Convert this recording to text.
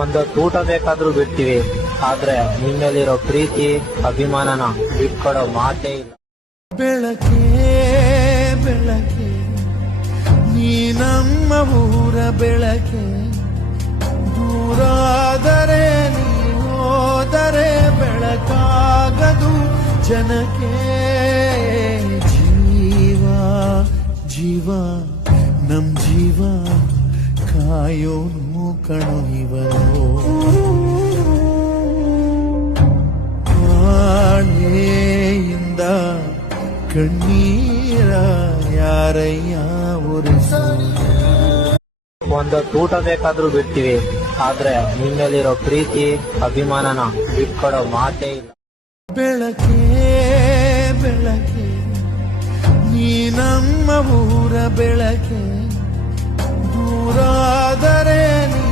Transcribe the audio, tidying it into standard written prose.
ಒಂದು ಊಟ ಬೇಕಾದ್ರೂ ಬಿಡ್ತೀವಿ, ಆದ್ರೆ ನಿಮ್ಮಲ್ಲಿರೋ ಪ್ರೀತಿ ಅಭಿಮಾನನ ಬಿಟ್ಕೊಡೋ ಮಾತೇ ಇಲ್ಲ. ಬೆಳಕೆ ಬೆಳಕೆ ನೀ ನಮ್ಮ ಊರ ಬೆಳಕೆ, ದೂರಾದರೆ ನೀ ಹೋದರೆ ಬೆಳಕಾಗದು ಜನಕ್ಕೆ. ಜೀವ ಜೀವ ನಮ್ ಜೀವ ಕಾಯೋನು ಕಣೋ ಇವನು. ಆಣೆಯಿಂದ ಕಣ್ಣೀರ ಯಾರಯ್ಯ ಒರೆಸೋ. ಒಂದು ಊಟ ಬೇಕಾದ್ರೂ ಬಿಡ್ತೀವಿ, ಆದ್ರೆ ನಿಮ್ಮಲ್ಲಿರೋ ಪ್ರೀತಿ ಅಭಿಮಾನನ ಬಿಟ್ಕೊಡೋ ಮಾತೇ ಇಲ್ಲ. ಬೆಳಕೆ ಬೆಳಕೆ ನೀ ನಮ್ಮ ಊರ ಬೆಳಕೆ, ದೂರಾದರೆ ನೀ